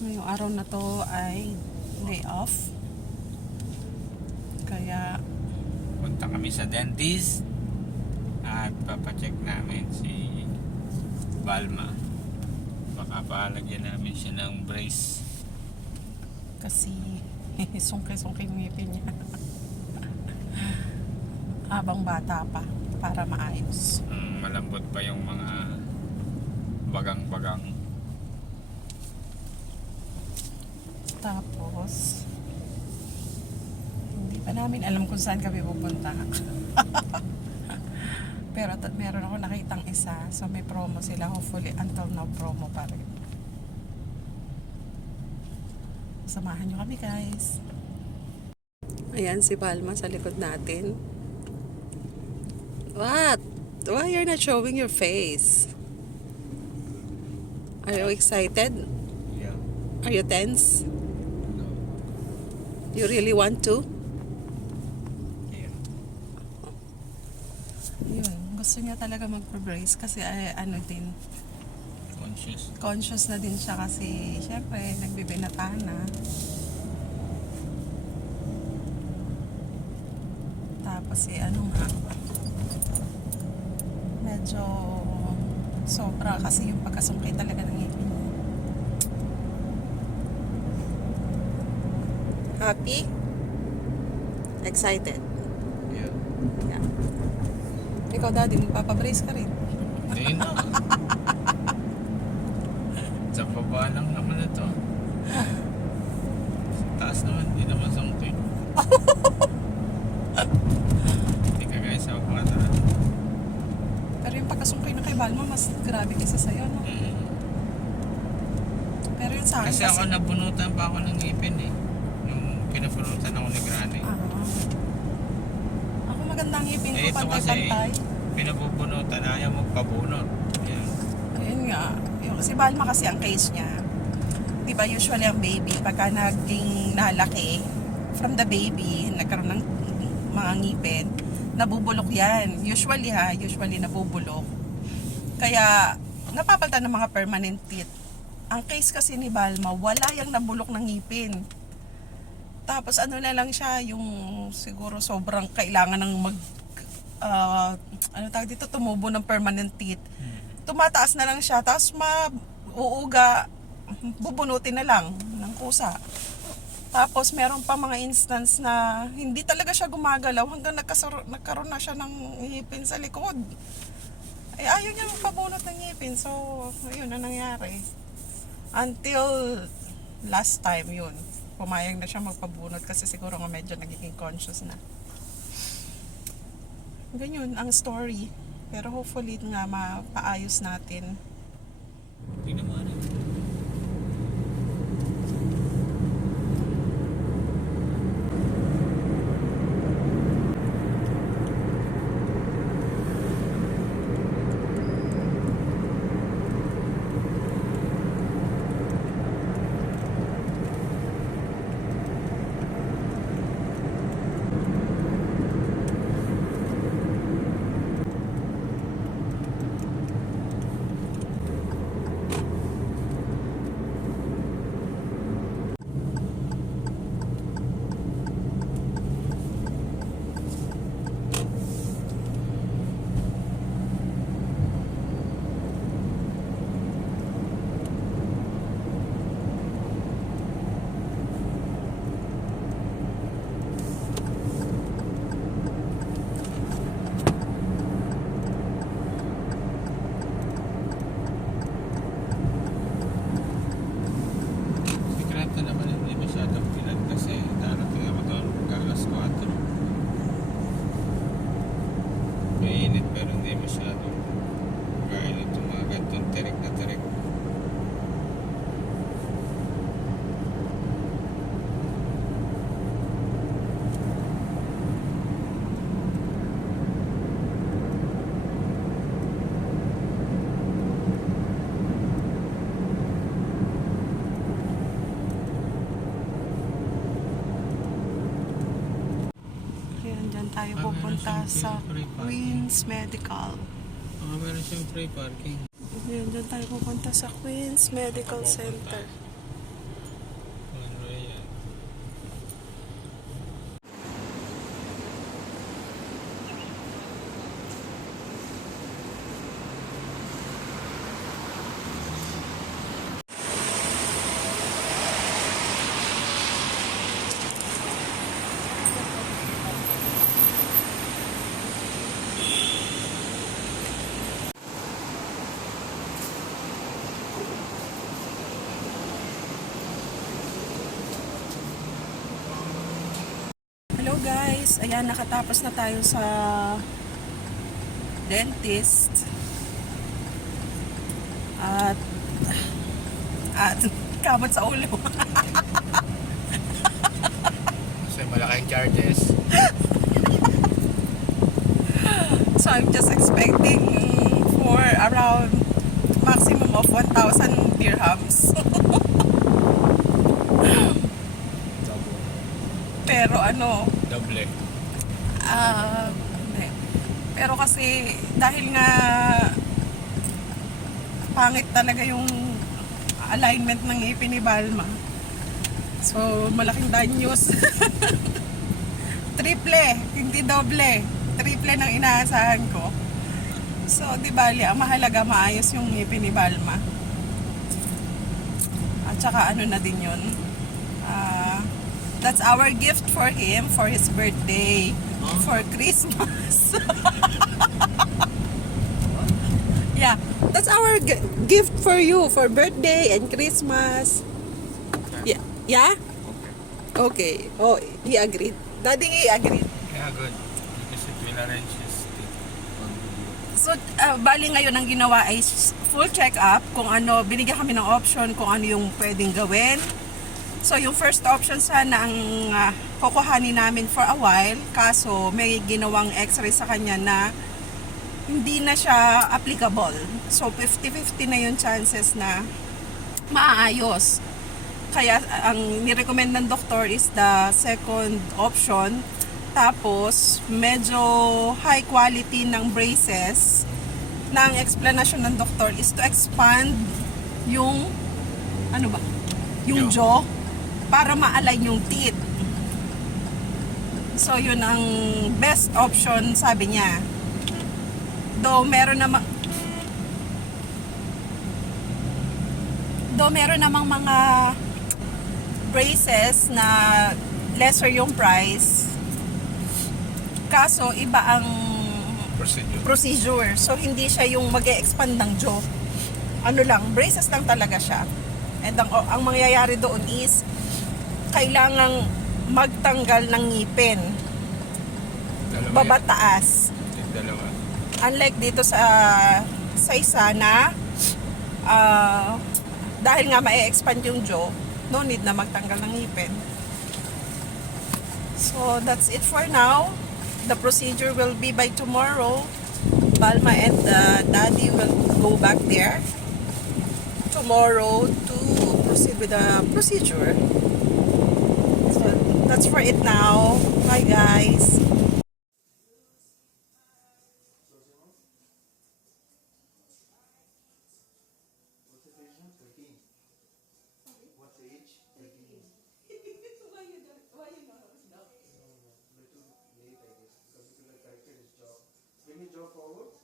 Ngayong araw na to ay day off. Kaya, Punta kami sa dentist at papacheck namin si Balma. Baka palagyan namin siya ng brace. kasi sungki-sungki yung ngipin niya. Habang bata pa, para maayos. Mm, malambot pa yung mga bagang-bagang. Tapos, hindi pa namin alam kung saan kami pupunta. Pero t- meron ako nakitang isa. So may promo sila. Hopefully, until now promo pa rin. Samahan nyo kami guys. Ayan si Palma sa likod natin. What? Why you're not showing your face? Are you excited? Yeah. Are you tense? You really want to? Yeah. Yun, gusto niya talaga magpa-brace kasi ay, ano din, Conscious. conscious na din siya kasi syempre nagbibinata na. Tapos eh, ano nga, medyo sobra kasi yung pagkasungkay talaga ng ngipin niya. Happy? Excited? Yeah. Yeah. Ikaw daddy, magpapabrace ka rin. Hindi na. sa baba lang naman ito. Sa taas naman, hindi naman sungkit. Hindi ka guys sa baba na. Pero yung pagkasungkay na kay Balma, mas grabe kaysa sa'yo, no? Mm. Pero yun sa akin Kasi ako nabunutan pa ako ng ngipin eh. Yung pinabunutan ako ni Granny. Ah. ako magandang ngipin ko, Eh, ito kasi, pantay-pantay. pinabubunutan, ayaw magpabunot. Yan. Ayun nga. Yung, si Balma kasi ang case niya, di ba usually ang baby, pagka naging nalaki, from the baby, nagkaroon ng mga ngipin, nabubulok yan. Usually ha, usually nabubulok. Kaya, napapalitan ng mga permanent teeth. Ang case kasi ni Balma, wala yung nabulok ng ngipin. Tapos ano na lang siya, yung siguro sobrang kailangan ng mag, ah, ano tawag dito, tumubo ng permanent teeth tumataas na lang siya, tapos mauuga, bubunutin na lang ng kusa. Tapos meron pa mga instance na hindi talaga siya gumagalaw hanggang nagkasar- nagkaroon na siya ng ngipin sa likod. Eh ayaw niya magpabunot ng ngipin, so yun ang nangyari. Until last time yun, pumayag na siya magpabunot kasi siguro nga medyo nagiging conscious na. Ganyan ang story. Pero hopefully nga mapaayos natin. Tingnan mo ano. Sikreto naman hindi masyadong pilat kasi darating ako doon kalas 4. Mainit pero hindi masyadong gaya nito mga gantong tirik na tirik. tayo pupunta sa Queen's Medical. Ah, meron siyang free parking. Yan, dyan tayo pupunta sa Queens Medical Center. Ano yan? Hello guys, ayan nakatapos na tayo sa dentist. At at kamot sa ulo. Kasi malaking charges. So I'm just expecting for around maximum of 1,000 dirhams. Pero ano, Double. Ah. Pero kasi dahil nga pangit talaga yung alignment ng ngipin ni Balma. So, malaking danyos. Triple, hindi doble. Triple ng inaasahan ko. So, di bali, ang mahalaga maayos yung ngipin ni Balma. At saka ano na din yun. Ah, that's our gift for him for his birthday. For Christmas. yeah, that's our gift for you for birthday and Christmas. Yeah, yeah. Okay. Oh, he agreed. Daddy agreed. Yeah, good. Because it will arrange his. So, uh, bali ngayon ang ginawa ay full check-up kung ano, binigyan kami ng option kung ano yung pwedeng gawin. So, yung first option sana ang uh, kukuhanin namin for a while. Kaso, may ginawang x-ray sa kanya na hindi na siya applicable. So, 50-50 na yung chances na maayos. Kaya, ang nirecommend ng doktor is the second option. Tapos, medyo high quality ng braces na ang explanation ng doktor is to expand yung ano ba? Yung jaw para ma-align yung teeth. So, yun ang best option, sabi niya. Though, meron namang Though, meron namang mga braces na lesser yung price. Kaso, iba ang Procedure. procedure. So, hindi siya yung mag expand ng jaw. Ano lang, braces lang talaga siya. And ang, ang mangyayari doon is, kailangang magtanggal ng ngipin. Dalawa Babataas. yan. Yung dalawa. Unlike dito sa sa isa na ah, dahil nga ma-expand yung jaw, no need na magtanggal ng ngipin. So, that's it for now. The procedure will be by tomorrow. Balma and uh, Daddy will go back there tomorrow to proceed with the procedure. So, that's for it now. Bye, guys. Bring your jaw forward.